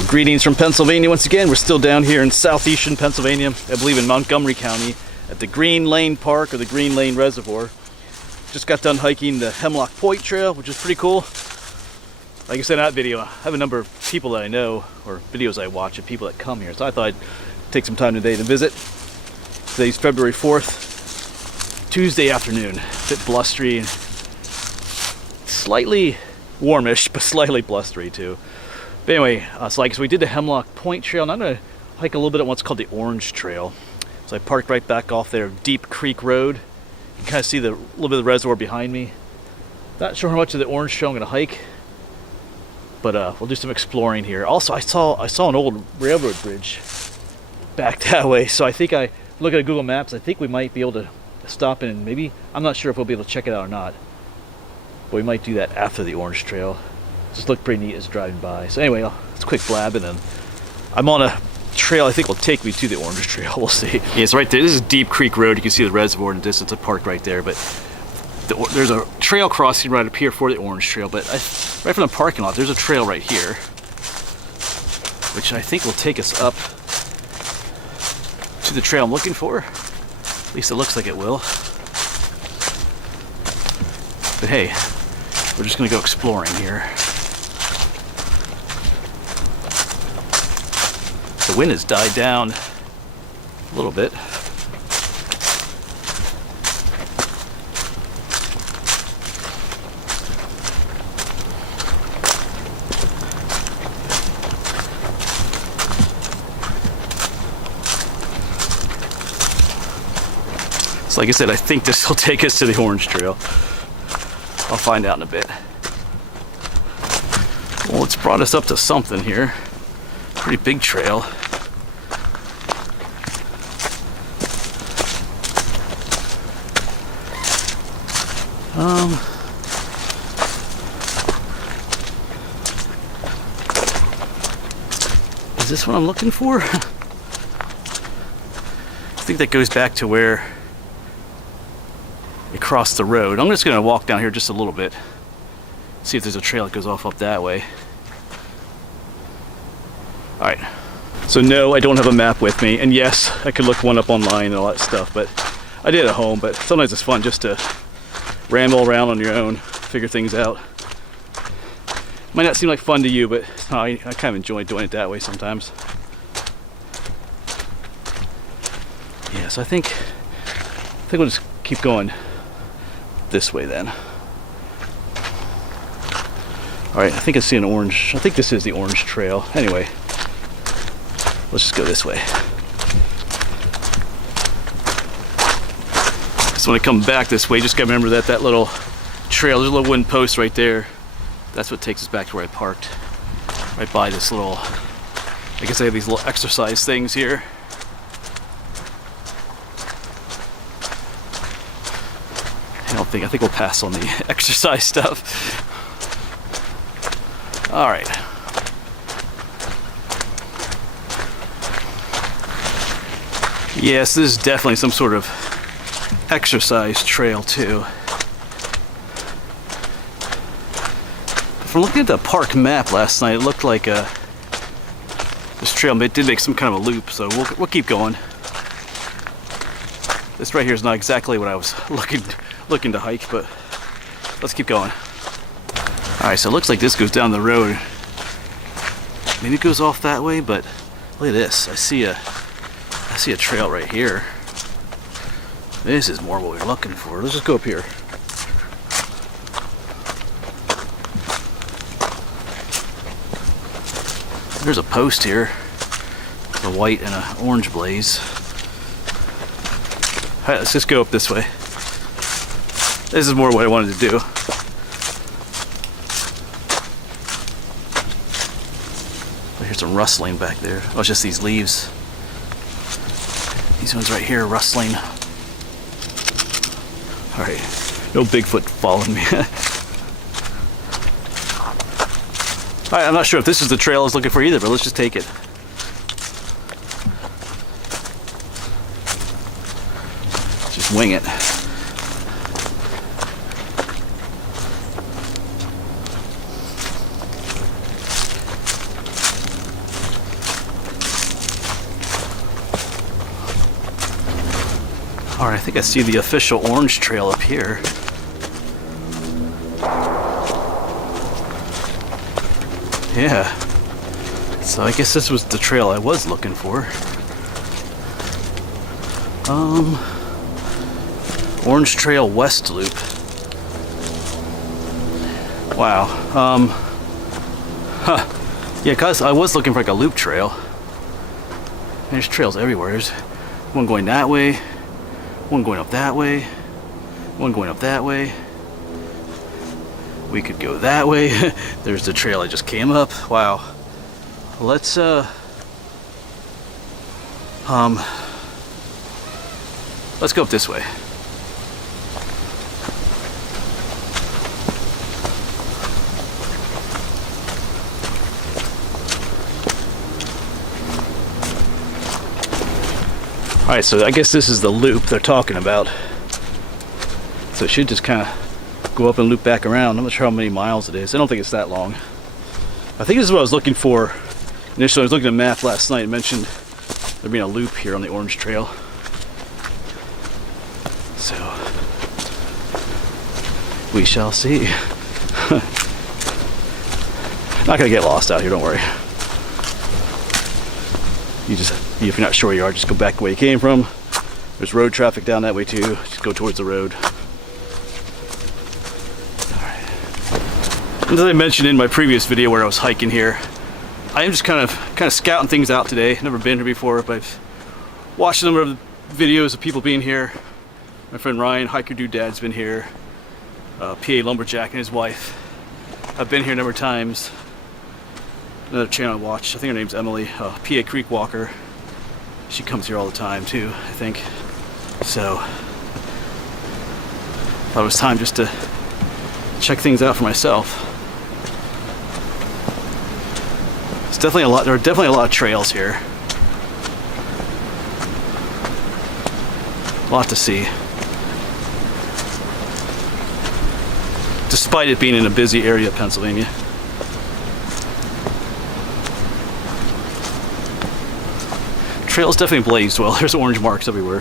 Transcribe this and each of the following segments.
So greetings from Pennsylvania once again. We're still down here in southeastern Pennsylvania, I believe in Montgomery County, at the Green Lane Park or the Green Lane Reservoir. Just got done hiking the Hemlock Point Trail, which is pretty cool. Like I said in that video, I have a number of people that I know, or videos I watch of people that come here, so I thought I'd take some time today to visit. Today's February 4th, Tuesday afternoon. A bit blustery and slightly warmish, but slightly blustery too. But anyway, so we did the Hemlock Point Trail, and I'm going to hike a little bit on what's called the Orange Trail. So I parked right back off there, Deep Creek Road. You can kind of see the little bit of the reservoir behind me. Not sure how much of the Orange Trail I'm going to hike, but we'll do some exploring here. Also, I saw an old railroad bridge back that way, so I think look at Google Maps. I think we might be able to stop in and maybe, I'm not sure if we'll be able to check it out or not, but we might do that after the Orange Trail. Just looked pretty neat as driving by. So anyway, it's a quick blab, and then I'm on a trail I think will take me to the Orange Trail. We'll see. Yeah, it's right there. This is Deep Creek Road. You can see the reservoir in the distance. I parked right there, but there's a trail crossing right up here for the Orange Trail, but right from the parking lot, there's a trail right here, which I think will take us up to the trail I'm looking for. At least it looks like it will. But hey, we're just gonna go exploring here. The wind has died down a little bit. So like I said, I think this will take us to the Orange Trail. I'll find out in a bit. Well, it's brought us up to something here. Pretty big trail. Is this what I'm looking for? I think that goes back to where it crossed the road. I'm just gonna walk down here just a little bit, see if there's a trail that goes off up that way. All right, so no, I don't have a map with me, and yes, I could look one up online and all that stuff, but I did at home. But sometimes it's fun just to ramble around on your own, figure things out. Might not seem like fun to you, but I kind of enjoy doing it that way sometimes. Yeah, so I think we'll just keep going this way then. All right, I think I see an orange. I think this is the Orange Trail. Anyway, let's just go this way. So when I come back this way, just gotta remember that little trail, there's a little wooden post right there. That's what takes us back to where I parked. Right by this little, I guess they have these little exercise things here. I think we'll pass on the exercise stuff. All right. Yes, this is definitely some sort of exercise trail too. From looking at the park map last night, it looked like this trail did make some kind of a loop, so we'll keep going. This right here is not exactly what I was looking to hike, but let's keep going. All right, so it looks like this goes down the road. Maybe it goes off that way, but look at this. I see a trail right here. This is more what we're looking for. Let's just go up here. There's a post here, a white and an orange blaze. All right, let's just go up this way. This is more what I wanted to do. I hear some rustling back there. Oh, it's just these leaves. These ones right here rustling. All right, no Bigfoot following me. All right, I'm not sure if this is the trail I was looking for either, but let's just take it. Just wing it. Alright, I think I see the official orange trail up here. Yeah. So I guess this was the trail I was looking for. Orange Trail West Loop. Wow. Yeah, guys, I was looking for like a loop trail. There's trails everywhere. There's one going that way, one going up that way, one going up that way. We could go that way. There's the trail I just came up. Wow. Let's go up this way. Alright, so I guess this is the loop they're talking about. So it should just kind of go up and loop back around. I'm not sure how many miles it is. I don't think it's that long. I think this is what I was looking for. Initially, I was looking at a map last night and mentioned there being a loop here on the Orange Trail. So, we shall see. Not gonna get lost out here, don't worry. If you're not sure where you are, just go back the way you came from. There's road traffic down that way too. Just go towards the road. Alright. As I mentioned in my previous video where I was hiking here, I am just kind of scouting things out today. Never been here before, but I've watched a number of videos of people being here. My friend Ryan, Hiker Dude Dad's been here. PA Lumberjack and his wife. I've been here a number of times. Another channel I watch, I think her name's Emily, PA Creek Walker. She comes here all the time too, I think. So, thought it was time just to check things out for myself. There are definitely a lot of trails here. A lot to see. Despite it being in a busy area of Pennsylvania. Trail's definitely blazed well. There's orange marks everywhere.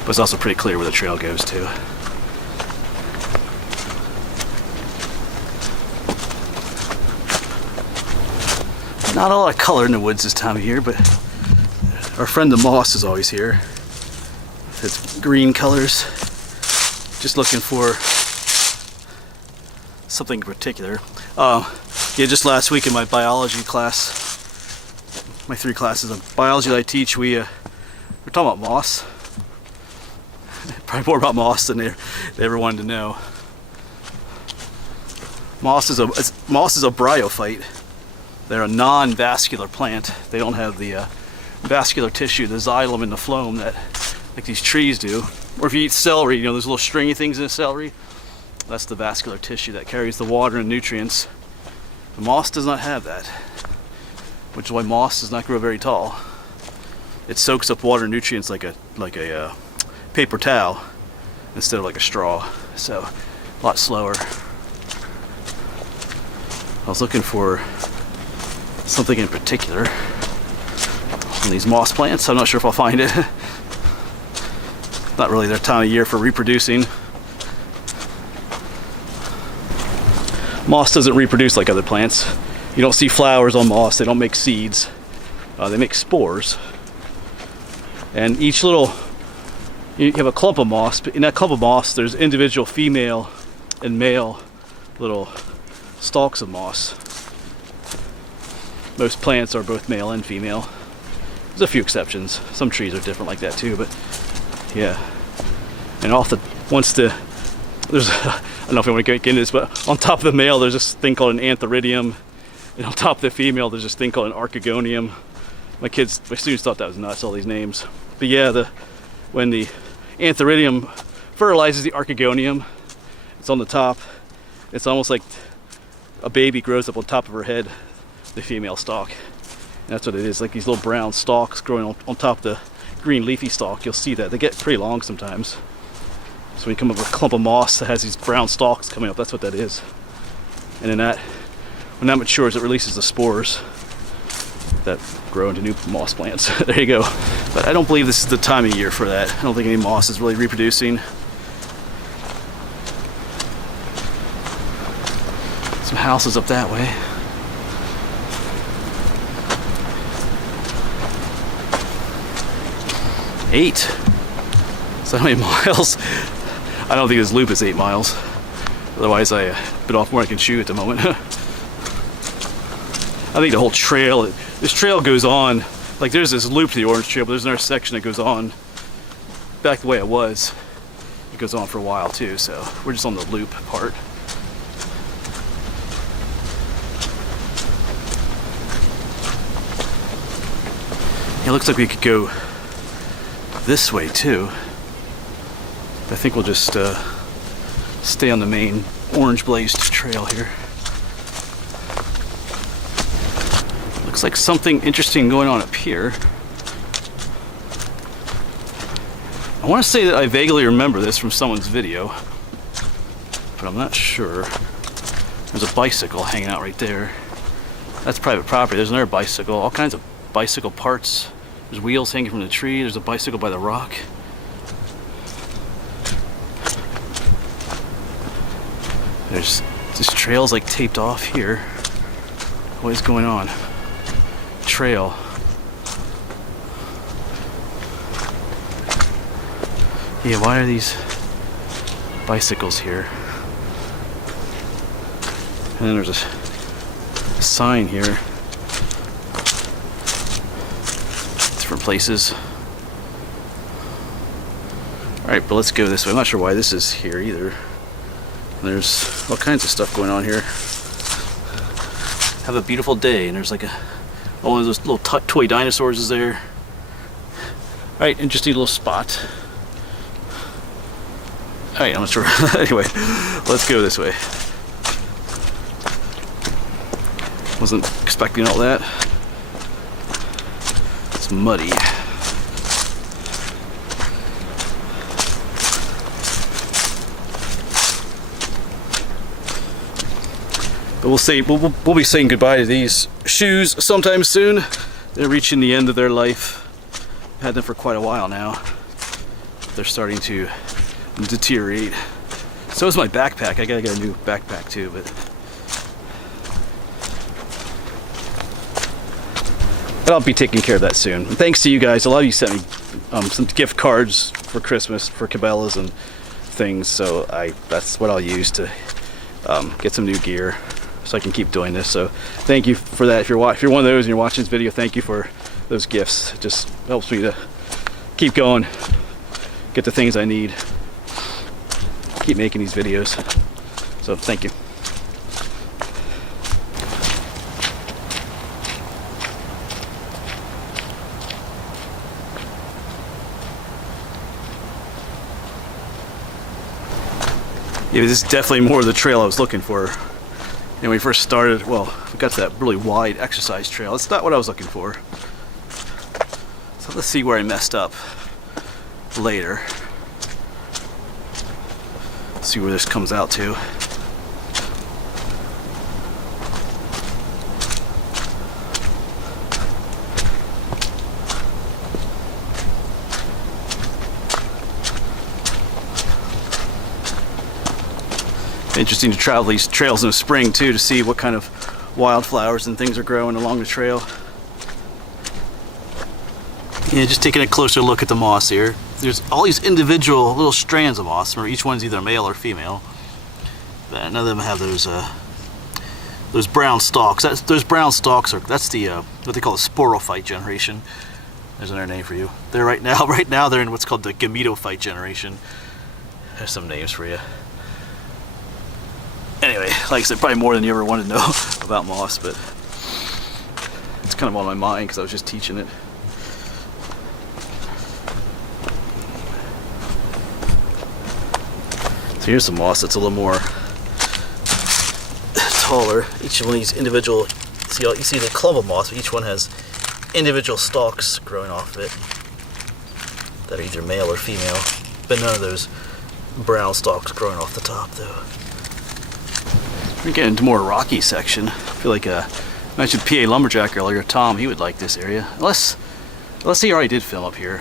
But it's also pretty clear where the trail goes to. Not a lot of color in the woods this time of year, but our friend the moss is always here. It's green colors. Just looking for something in particular. Yeah, just last week in my biology class, my 3 classes of biology that I teach, we're talking about moss. Probably more about moss than they ever wanted to know. Moss is a bryophyte. They're a non-vascular plant. They don't have the vascular tissue, the xylem and the phloem that like these trees do. Or if you eat celery, you know, those little stringy things in the celery. That's the vascular tissue that carries the water and nutrients. The moss does not have that, which is why moss does not grow very tall. It soaks up water and nutrients like a paper towel instead of like a straw. So a lot slower. I was looking for something in particular on these moss plants. I'm not sure if I'll find it. Not really their time of year for reproducing. Moss doesn't reproduce like other plants. You don't see flowers on moss. They don't make seeds. They make spores. And each little, you have a clump of moss, but in that clump of moss there's individual female and male little stalks of moss. Most plants are both male and female. There's a few exceptions. Some trees are different like that too, but yeah. And there's I don't know if I want to get into this, but on top of the male there's this thing called an antheridium, and on top of the female there's this thing called an archegonium. My students thought that was nuts, all these names. But yeah, when the antheridium fertilizes the archegonium, it's on the top. It's almost like a baby grows up on top of her head, the female stalk. And that's what it is, like these little brown stalks growing on top of the green leafy stalk. You'll see that. They get pretty long sometimes. So when you come up with a clump of moss that has these brown stalks coming up, that's what that is. And then when that matures, it releases the spores that grow into new moss plants. There you go. But I don't believe this is the time of year for that. I don't think any moss is really reproducing. Some houses up that way. Eight. So how many miles? I don't think this loop is 8 miles. Otherwise I bit off more than I can chew at the moment. I think the whole trail, this trail goes on, like there's this loop to the Orange Trail, but there's another section that goes on back the way it was. It goes on for a while too, so we're just on the loop part. It looks like we could go this way too. I think we'll just stay on the main orange blazed trail here. Looks like something interesting going on up here. I want to say that I vaguely remember this from someone's video, but I'm not sure. There's a bicycle hanging out right there. That's private property. There's another bicycle, all kinds of bicycle parts. There's wheels hanging from the tree. There's a bicycle by the rock. There's this trail's like taped off here. What is going on? Trail. Yeah, why are these bicycles here? And then there's a sign here. Different places. Alright, but let's go this way. I'm not sure why this is here either. There's all kinds of stuff going on here. Have a beautiful day, and there's like one of those little toy dinosaurs is there. Alright, interesting little spot. Alright, I'm not sure. Anyway, let's go this way. Wasn't expecting all that. It's muddy. But we'll be saying goodbye to these shoes sometime soon. They're reaching the end of their life. I've had them for quite a while now. They're starting to deteriorate. So is my backpack. I gotta get a new backpack too, but I'll be taking care of that soon. And thanks to you guys. A lot of you sent me some gift cards for Christmas for Cabela's and things. So that's what I'll use to get some new gear, so I can keep doing this. So thank you for that. If you're one of those and you're watching this video, thank you for those gifts. It just helps me to keep going, get the things I need, keep making these videos. So thank you. Yeah, this is definitely more of the trail I was looking for. And when we first started, well, we got to that really wide exercise trail. It's not what I was looking for. So let's see where I messed up later. See where this comes out to. Interesting to travel these trails in the spring too, to see what kind of wildflowers and things are growing along the trail. Yeah, just taking a closer look at the moss here. There's all these individual little strands of moss, where each one's either male or female. But none of them have those brown stalks. Those brown stalks are that's the what they call the sporophyte generation. There's another name for you. They're right now they're in what's called the gametophyte generation. There's some names for you. Anyway, like I said, probably more than you ever wanted to know about moss, but it's kind of on my mind because I was just teaching it. So here's some moss that's a little more taller. Each one of these individual, you see the clump of moss, but each one has individual stalks growing off of it that are either male or female, but none of those brown stalks growing off the top though. We're getting into more rocky section. I feel like I mentioned PA Lumberjack earlier. Tom, he would like this area. Unless Let's see, I already did film up here.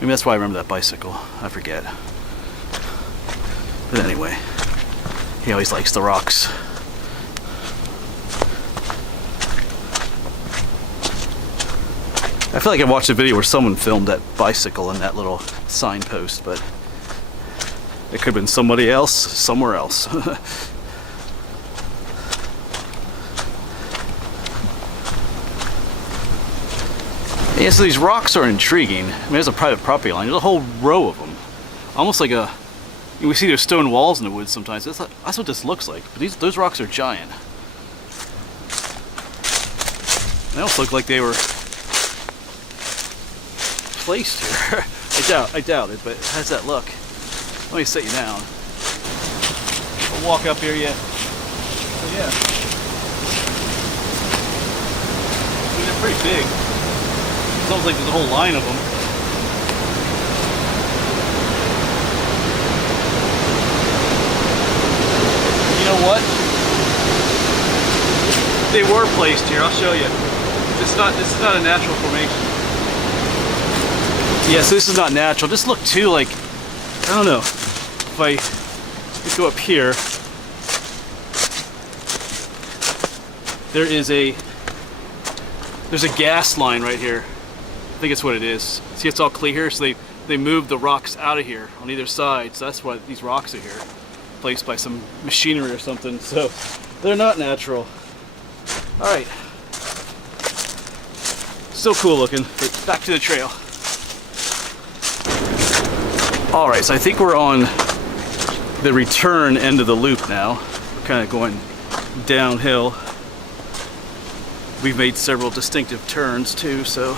Maybe that's why I remember that bicycle. I forget. But anyway, he always likes the rocks. I feel like I watched a video where someone filmed that bicycle and that little signpost, but it could have been somebody else, somewhere else. Yeah, so these rocks are intriguing. I mean, there's a private property line. There's a whole row of them. Almost like a... We see there's stone walls in the woods sometimes. That's what this looks like. But those rocks are giant. They almost look like they were placed here. I doubt it, but it has that look. Let me sit you down. We'll walk up here, yeah. So yeah. I mean, they're pretty big. It's almost like there's a whole line of them. You know what? They were placed here. I'll show you. This is not a natural formation. Yeah, so this is not natural. Just look too like, I don't know. If I just go up here, there's a gas line right here. I think it's what it is. See, it's all clear, so they moved the rocks out of here on either side, so that's why these rocks are here, placed by some machinery or something. So they're not natural. All right, still cool looking. But back to the trail. All right, so I think we're on the return end of the loop now. We're kind of going downhill. We've made several distinctive turns too, so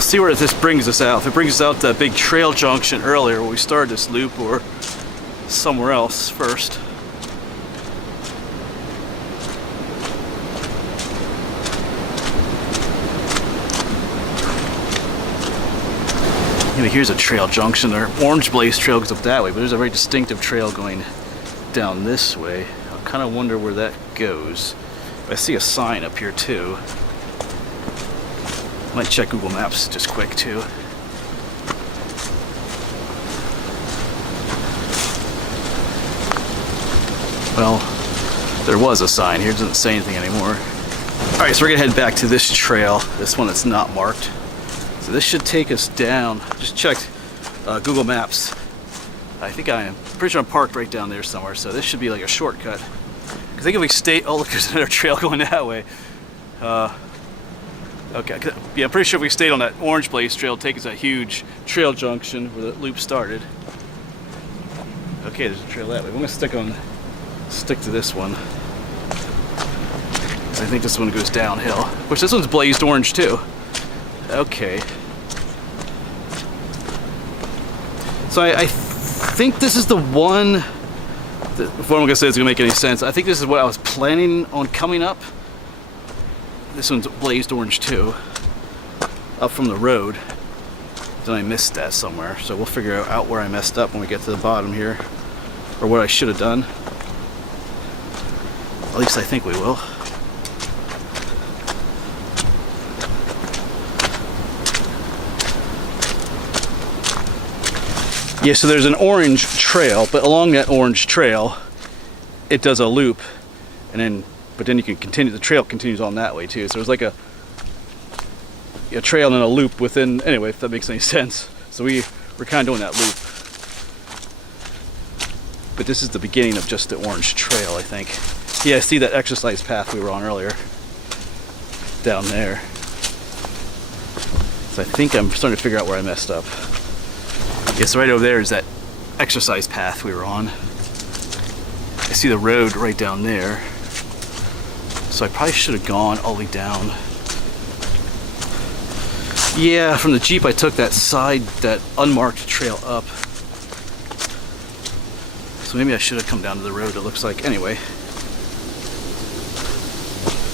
see where this brings us out. If it brings us out that big trail junction earlier where we started this loop, or somewhere else first. You know, here's a trail junction. Our Orange Blaze Trail goes up that way, but there's a very distinctive trail going down this way. I kind of wonder where that goes. I see a sign up here too. Might check Google Maps just quick too. Well, there was a sign here. It doesn't say anything anymore. Alright, so we're gonna head back to this trail, this one that's not marked. So this should take us down. Just checked Google Maps. I think I'm pretty sure I'm parked right down there somewhere, so this should be like a shortcut. I think if we stay, oh look, there's another trail going that way. Okay, yeah, I'm pretty sure if we stayed on that Orange Blaze Trail, it'd take us a huge trail junction where the loop started. Okay, there's a trail that way. We're gonna stick to this one. I think this one goes downhill, which this one's blazed orange too. Okay. So I think this is the one, before I'm gonna say it's gonna make any sense, I think this is what I was planning on coming up. This one's blazed orange too, up from the road. Then I missed that somewhere, so we'll figure out where I messed up when we get to the bottom here, or what I should have done. At least I think we will. Yeah, so there's an orange trail, but along that orange trail, it does a loop, but then you can continue, the trail continues on that way too. So there's like a trail and a loop within, anyway, if that makes any sense. So we're kind of doing that loop. But this is the beginning of just the orange trail, I think. Yeah, see that exercise path we were on earlier, down there. So I think I'm starting to figure out where I messed up. Yeah, so right over there is that exercise path we were on. I see the road right down there. So I probably should have gone all the way down. Yeah, from the Jeep I took that side, that unmarked trail up. So maybe I should have come down to the road, it looks like. Anyway.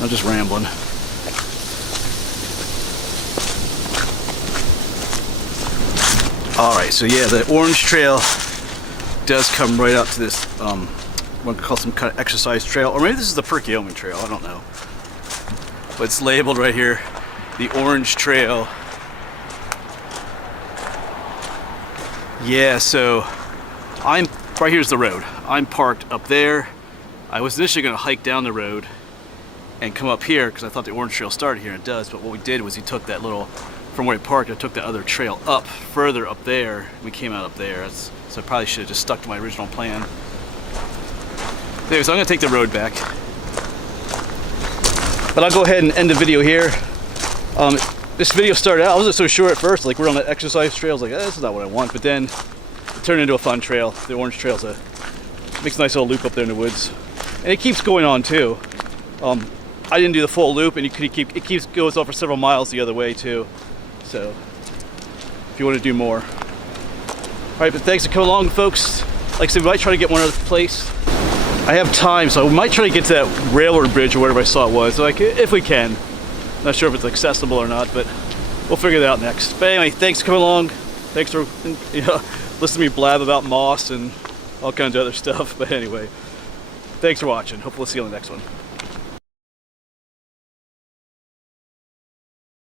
I'm just rambling. Alright, so yeah, the orange trail does come right up to this, one could call some kind of exercise trail, or maybe this is the Perkiomen Trail, I don't know. but it's labeled right here, the Orange Trail. Yeah, so right here's the road. I'm parked up there. I was initially gonna hike down the road and come up here because I thought the Orange Trail started here, and it does, but what we did was he took that little, from where he parked, I took the other trail up, further up there. We came out up there, so I probably should have just stuck to my original plan. Anyway, so I'm gonna take the road back. But I'll go ahead and end the video here. This video started out, I wasn't so sure at first, like we're on the exercise trail, I was like, this is not what I want, but then it turned into a fun trail. The Orange Trail's makes a nice little loop up there in the woods. And it keeps going on too. I didn't do the full loop, and it goes on for several miles the other way too. So, if you want to do more. Alright, but thanks for coming along, folks. Like I said, we might try to get one other place. I have time, so we might try to get to that railroad bridge or whatever I saw it was, like, if we can. Not sure if it's accessible or not, but we'll figure that out next. But anyway, thanks for coming along. Thanks for listening to me blab about moss and all kinds of other stuff. But anyway, thanks for watching. Hopefully we'll see you on the next one.